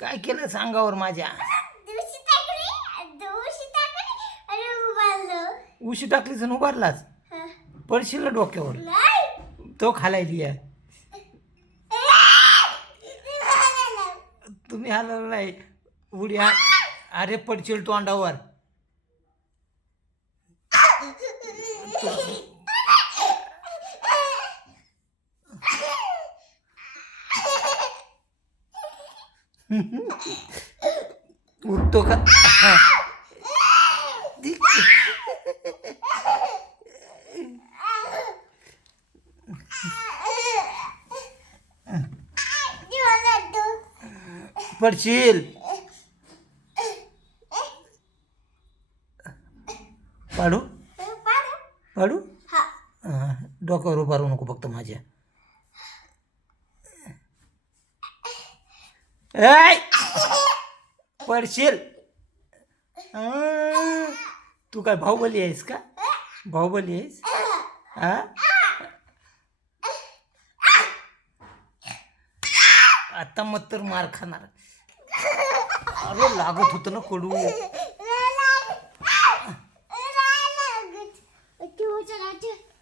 काय केलं सांगावर माझ्या? उशी टाकलीच आणि उभारलाच. पडशील डोक्यावर. तो खालायली आहे. तुम्ही हलवलं नाही उड्या. अरे पडशील तोंडावर. उठतो का? पडशील. पाडू पाडू. डोक्यावर उभारू नको फक्त माझ्या. ऐ पडशील. तू काय बाहुबली आहेस का? बाहुबली आहेस? हा आता मग तर मार खाणार. अरे लागत होतं ना कडू.